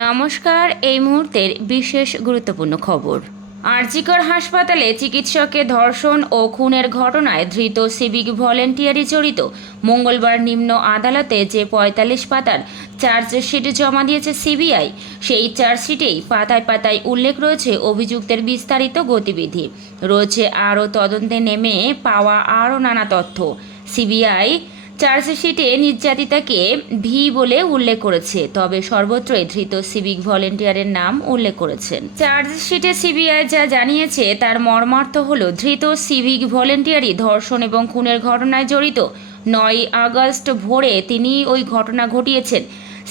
নমস্কার, এই মুহূর্তের বিশেষ গুরুত্বপূর্ণ খবর। আরজিকর হাসপাতালে চিকিৎসককে ধর্ষণ ও খুনের ঘটনায় ধৃত সিভিক ভলেন্টিয়ারি জড়িত মঙ্গলবার নিম্ন আদালতে যে পঁয়তাল্লিশ পাতার চার্জশিট জমা দিয়েছে সিবিআই, সেই চার্জশিটেই পাতায় পাতায় উল্লেখ রয়েছে অভিযুক্তের বিস্তারিত গতিবিধি। রয়েছে আরও তদন্তে নেমে পাওয়া আরও নানা তথ্য। সিবিআই চার্জশিটে নির্যাতিতাকে ভি বলে উল্লেখ করেছে, তবে সর্বত্রই ধৃত সিভিক ভলেন্টিয়ারের নাম উল্লেখ করেছেন। চার্জশিটে সিবিআই যা জানিয়েছে, তার মর্মার্থ হল ধৃত সিভিক ভলেন্টিয়ারই ধর্ষণ এবং খুনের ঘটনায় জড়িত। নয় আগস্ট ভোরে তিনি ওই ঘটনা ঘটিয়েছেন।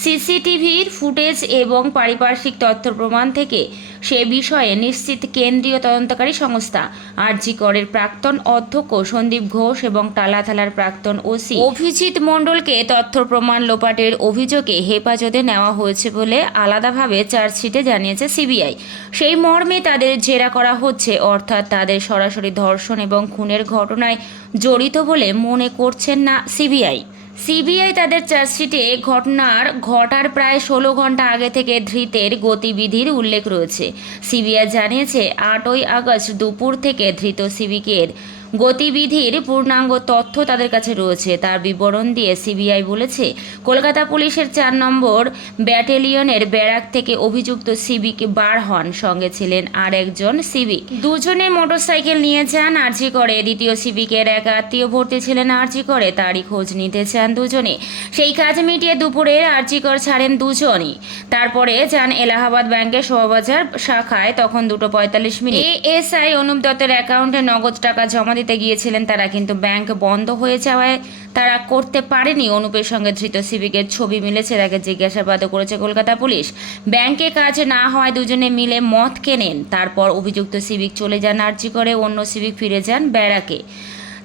সিসিটিভির ফুটেজ এবং পারিপার্শ্বিক তথ্য প্রমাণ থেকে সে বিষয়ে নিশ্চিত কেন্দ্রীয় তদন্তকারী সংস্থা। আরজি করের প্রাক্তন অধ্যক্ষ সন্দীপ ঘোষ এবং টালাথালার প্রাক্তন ওসি অভিজিৎ মণ্ডলকে তথ্য প্রমাণ লোপাটের অভিযোগে হেফাজতে নেওয়া হয়েছে বলে আলাদাভাবে চার্জশিটে জানিয়েছে সিবিআই। সেই মর্মে তাদের জেরা করা হচ্ছে, অর্থাৎ তাদের সরাসরি ধর্ষণ এবং খুনের ঘটনায় জড়িত বলে মনে করছেন না সিবিআই। সিবিআই তাদের চার্জশিটে ঘটনার ঘটার প্রায় ষোলো ঘণ্টা আগে থেকে ধৃতের গতিবিধির উল্লেখ রয়েছে। সিবিআই জানিয়েছে, আটই আগস্ট দুপুর থেকে ধৃত সিভিকের গতিবিধির পূর্ণাঙ্গ তথ্য তাদের কাছে রয়েছে। তার বিবরণ দিয়ে সিবিআই বলেছে, কলকাতা পুলিশের চার নম্বর ব্যাটালিয়নের ব্যারাক থেকে অভিযুক্ত সিভিক বার হন। সঙ্গে ছিলেন আর একজন সিভিক। দুজনে মোটরসাইকেল নিয়ে যান আর্জি করে। দ্বিতীয় সিভিকের এক আত্মীয় ভর্তি ছিলেন আর্জি করে। তারই খোঁজ নিতে চান দুজনে। সেই কাজ মিটিয়ে দুপুরে আর্জিকর ছাড়েন দুজনই। তারপরে যান এলাহাবাদ ব্যাংকের শোভাবাজার শাখায়। তখন দুটো পঁয়তাল্লিশ মিনিট। এএসআই অনুপ দত্তের অ্যাকাউন্টে নগদ টাকা জমা দিতে গিয়েছিলেন, তারা কিন্তু ব্যাংক বন্ধ হয়ে যাওয়ায় তারা করতে পারেনি। অনুপের সঙ্গে ধৃত সিভিকের ছবি মিলেছে, তাকে জিজ্ঞাসাবাদও করেছে কলকাতা পুলিশ। ব্যাংকে কাজ না হওয়ায় দুজনে মিলে মদ কেনেন। তারপর অভিযুক্ত সিভিক চলে যান আর্জি করে, অন্য সিভিক ফিরে যান ব্যারাকে।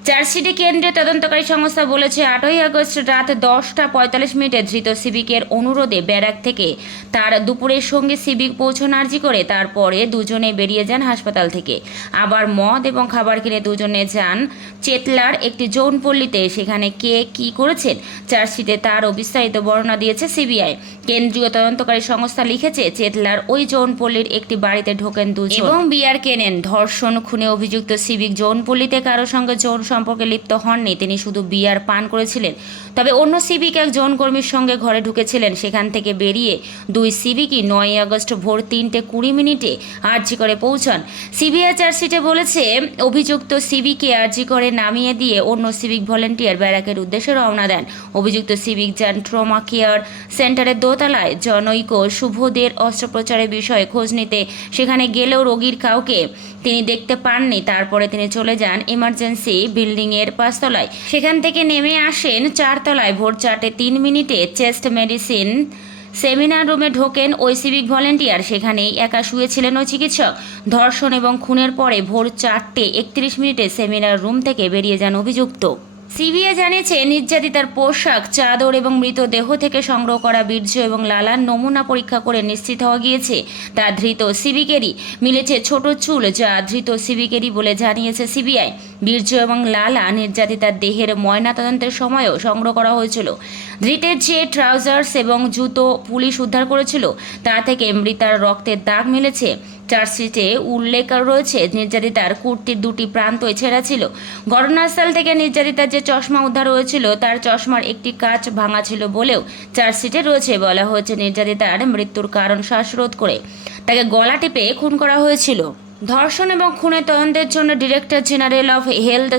চার্জশিটে কেন্দ্রীয় তদন্তকারী সংস্থা বলেছে, আটই আগস্ট রাত দশটা পঁয়তাল্লিশ মিনিটে ধৃত সিভিকের অনুরোধে ব্যারাক থেকে তার দুপুরের সঙ্গে সিভিক পৌঁছন আর্জি করে, তারপরে দুজনে বেরিয়ে যান হাসপাতাল থেকে। আবার মদ এবং খাবার কিনে দুজনে যান চেতলার একটি যৌনপল্লীতে সেখানে কে কি করেছেন চার্জশিটে তারও বিস্তারিত বর্ণনা দিয়েছে সিবিআই। কেন্দ্রীয় তদন্তকারী সংস্থা লিখেছে, চেতলার ওই যৌনপল্লীর একটি বাড়িতে ঢোকেন দুজন। এবং বিয়ার কেনেন ধর্ষণ, খুনে অভিযুক্ত সিভিক যৌনপল্লীতে কারও সঙ্গে যৌন সম্পর্কে লিপ্ত হননি, তিনি শুধু বিয়ার পান করেছিলেন। তবে অন্য সিভিক এক যৌনকর্মীর সঙ্গে ঘরে ঢুকেছিলেন। সেখান থেকে বেরিয়ে দুই সিভিকই নয় আগস্ট ভোর তিনটে কুড়ি মিনিটে আর্জি করে পৌঁছান। সিবিআই চার্জশিটে বলেছে, অভিযুক্ত সিভিকে আর্জি করে নামিয়ে দিয়ে অন্য সিভিক ভলেন্টিয়ার ব্যারাকের উদ্দেশ্যে রওনা দেন। অভিযুক্ত সিভিক যান ট্রমা কেয়ার সেন্টারের দোতলায়। জনৈক শুভদের অস্ত্রোপচারের বিষয়ে খোঁজ নিতে সেখানে গেলেও রোগীর কাউকে তিনি দেখতে পাননি। তারপরে তিনি চলে যান ইমার্জেন্সি বিল্ডিংয়ের পাঁচতলায়। সেখান থেকে নেমে আসেন চারতলায়। ভোর চারটে তিন মিনিটে চেস্ট মেডিসিন সেমিনার রুমে ঢোকেন ওই সিভিক ভলেন্টিয়ার। সেখানেই একা শুয়েছিলেন ওই চিকিৎসক। ধর্ষণ এবং খুনের পরে ভোর চারটে একত্রিশ মিনিটে সেমিনার রুম থেকে বেরিয়ে যান অভিযুক্ত। সিবিআই জানিয়েছে, নির্যাতিতার পোশাক, চাদর এবং মৃতদেহ থেকে সংগ্রহ করা বীর্য এবং লালার নমুনা পরীক্ষা করে নিশ্চিত হওয়া গিয়েছে। তা ধৃত সিভিকেরই মিলেছে ছোট চুল, যা ধৃত সিভিকেরই বলে জানিয়েছে সিবিআই। বীর্য এবং লালা নির্যাতিতার দেহের ময়নাতদন্তের সময়ও সংগ্রহ করা হয়েছিল। ধৃতের যে ট্রাউজার্স এবং জুতো পুলিশ উদ্ধার করেছিল, তা থেকে মৃতার রক্তের দাগ মিলেছে। চার্জশিটে উল্লেখ রয়েছে, নির্যাতিতার কুর্তির দুটি প্রান্তই ছেঁড়া ছিল। ঘটনাস্থল থেকে নির্যাতিতার যে চশমা উদ্ধার হয়েছিল, তার চশমার একটি কাচ ভাঙা ছিল বলেও চার্জশিটে রয়েছে বলা হয়েছে নির্যাতিতার মৃত্যুর কারণ শ্বাসরোধ করে। তাকে গলা টিপে খুন করা হয়েছিল। ধর্ষণ এবং খুনের তদন্তের জন্য ডিরেক্টর জেনারেল অফ হেলথ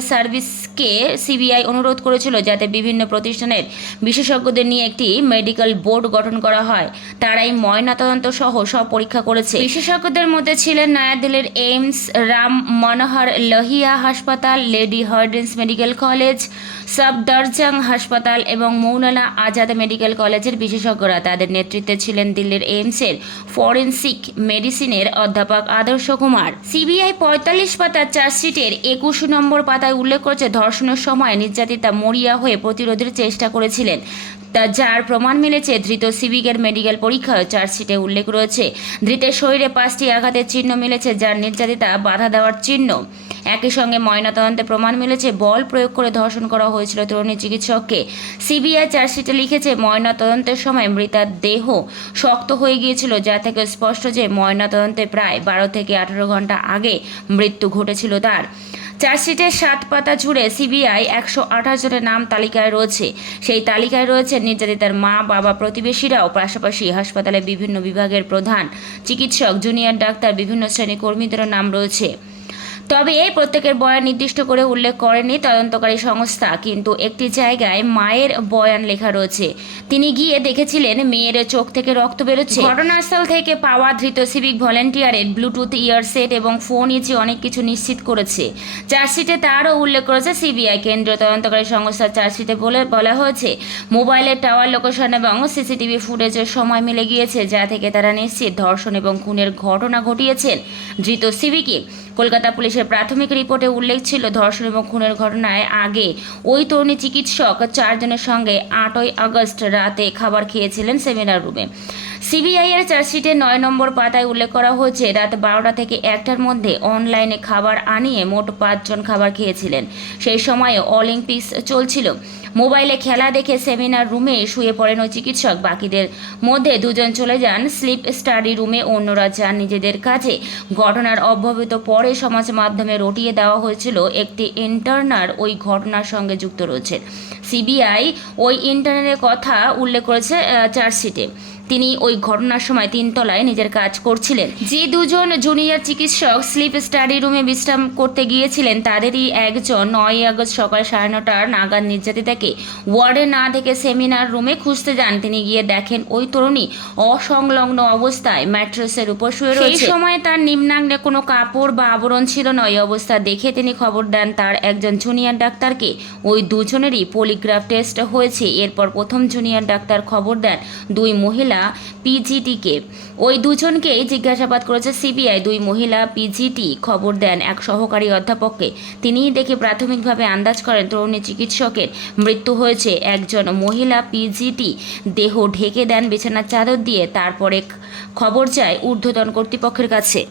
সার্ভিসকে সিবিআই অনুরোধ করেছিল যাতে বিভিন্ন প্রতিষ্ঠানের বিশেষজ্ঞদের নিয়ে একটি মেডিকেল বোর্ড গঠন করা হয়। তারাই ময়না তদন্ত সহ সব পরীক্ষা করেছে। বিশেষজ্ঞদের মধ্যে ছিলেন নয়াদিল্লির এইমস রাম মনোহর লহিয়া হাসপাতাল, Lady Hardinge medical college Safdarjung হাসপাতাল এবং মৌলানা আজাদ মেডিকেল কলেজের বিশেষজ্ঞরা তাদের নেতৃত্বে ছিলেন দিল্লির এইমসের ফরেন্সিক মেডিসিনের অধ্যাপক আদর্শ কুমার। সিবিআই পঁয়তাল্লিশ পাতার চার্জশিটের একুশ নম্বর পাতায় উল্লেখ করেছে ধর্ষণের সময় নির্যাতিতা মরিয়া হয়ে প্রতিরোধের চেষ্টা করেছিলেন। তা যার প্রমাণ মিলেছে, ধৃত সিভিকের মেডিকেল পরীক্ষায় চার্জশিটে উল্লেখ রয়েছে। ধৃতের শরীরে পাঁচটি আঘাতের চিহ্ন মিলেছে, যার নির্যাতিতা বাধা দেওয়ার চিহ্ন। একই সঙ্গে ময়নাতদন্তে প্রমাণ মিলেছে, বল প্রয়োগ করে ধর্ষণ করা হয়েছিল তরুণী চিকিৎসককে। সিবিআই চার্জশিটে লিখেছে, ময়নাতদন্তের সময় মৃতার দেহ শক্ত হয়ে গিয়েছিল, যা থেকে স্পষ্ট যে ময়নাতদন্তে প্রায় বারো থেকে আঠারো ঘণ্টা আগে মৃত্যু ঘটেছিল তার। চার্জশিটের সাত পাতা জুড়ে সিবিআই একশো আঠাশ জনের নাম তালিকায় রয়েছে। সেই তালিকায় রয়েছে নির্যাতিতার মা, বাবা প্রতিবেশীরাও, পাশাপাশি হাসপাতালে বিভিন্ন বিভাগের প্রধান, চিকিৎসক, জুনিয়র ডাক্তার, বিভিন্ন শ্রেণি কর্মীদেরও নাম রয়েছে। তবে প্রত্যেকের বয়ান নির্দিষ্ট করে উল্লেখ করেনি তদন্তকারী সংস্থা, কিন্তু একটি জায়গায় মায়ের বয়ান লেখা রয়েছে। তিনি গিয়ে দেখেছিলেন মেয়ের চোখ থেকে রক্ত বেরোচ্ছে। ঘটনাস্থল থেকে পাওয়া ধৃত সিভিক ভলেন্টিয়ারের ব্লুটুথ, ইয়ারসেট এবং ফোন ইচি অনেক কিছু নিশ্চিত করেছে। চার্জশিটে তারও উল্লেখ করেছে সিবিআই কেন্দ্রীয় তদন্তকারী সংস্থার চার্জশিটে বলে, বলা হয়েছে, মোবাইলের টাওয়ার লোকেশন এবং সিসিটিভি ফুটেজের সময় মিলে গিয়েছে, যা থেকে তারা নিশ্চিত ধর্ষণ এবং খুনের ঘটনা ঘটিয়েছেন ধৃত সিভিকে কলকাতা পুলিশের প্রাথমিক রিপোর্টে উল্লেখ ছিল ধর্ষণ এবং খুনের ঘটনায় আগে ওই তরুণী চিকিৎসক চারজনের সঙ্গে আটই আগস্ট রাতে খাবার খেয়েছিলেন সেমিনার রুমে। সিবিআই এর চার্জশিটে নয় নম্বর পাতায় উল্লেখ করা হয়েছে, রাত বারোটা থেকে একটার মধ্যে অনলাইনে খাবার আনিয়ে মোট পাঁচজন খাবার খেয়েছিলেন। সেই সময়ে অলিম্পিক্স চলছিল। মোবাইলে খেলা দেখে সেমিনার রুমে শুয়ে পড়েন ওই চিকিৎসক। বাকিদের মধ্যে দুজন চলে যান স্লিপ স্টাডি রুমে, অন্যরা যান নিজেদের কাজে। ঘটনার অব্যবহিত পরে সমাজ মাধ্যমে রটিয়ে দেওয়া হয়েছিল একটি ইন্টার্নার, ওই ঘটনার সঙ্গে যুক্ত রয়েছে। সিবিআই ওই ইন্টার্নারের কথা উল্লেখ করেছে চার্জশিটে। তিনি ওই ঘটনার সময় তিনতলায় নিজের কাজ করছিলেন। যে দুজন জুনিয়র চিকিৎসক স্লিপ স্টাডি রুমে বিশ্রাম করতে গিয়েছিলেন তাদেরই একজন নয় আগস্ট সকাল সাড়ে নটার নাগাদ নির্যাতিতাকে ওয়ার্ডে না থেকে সেমিনার রুমে খুঁজতে যান। তিনি গিয়ে দেখেন ওই তরুণী অসংলগ্ন অবস্থায় ম্যাট্রেসের উপর শুয়ে রয়েছে। সেই সময় তার নিম্নাঙ্গে কোনো কাপড় বা আবরণ ছিল না। ওই অবস্থা দেখে তিনি খবর দেন তার একজন জুনিয়র ডাক্তারকে ওই দুজনেরই পলিগ্রাফ টেস্ট হয়েছে। এরপর প্রথম জুনিয়র ডাক্তার খবর দেন দুই মহিলা পিজিটিকে। ওই দুজনকেই জিজ্ঞাসাবাদ করেছে সিবিআই। দুই মহিলা পিজিটি খবর দেন এক সহকারী অধ্যাপককে। তিনিই দেখে প্রাথমিকভাবে আন্দাজ করেন তরুণী চিকিৎসকের মৃত্যু হয়েছে। একজন মহিলা পিজিটি দেহ ঢেকে দেন বিছানার চাদর দিয়ে। তারপরে খবর চায় ঊর্ধ্বতন কর্তৃপক্ষের কাছে।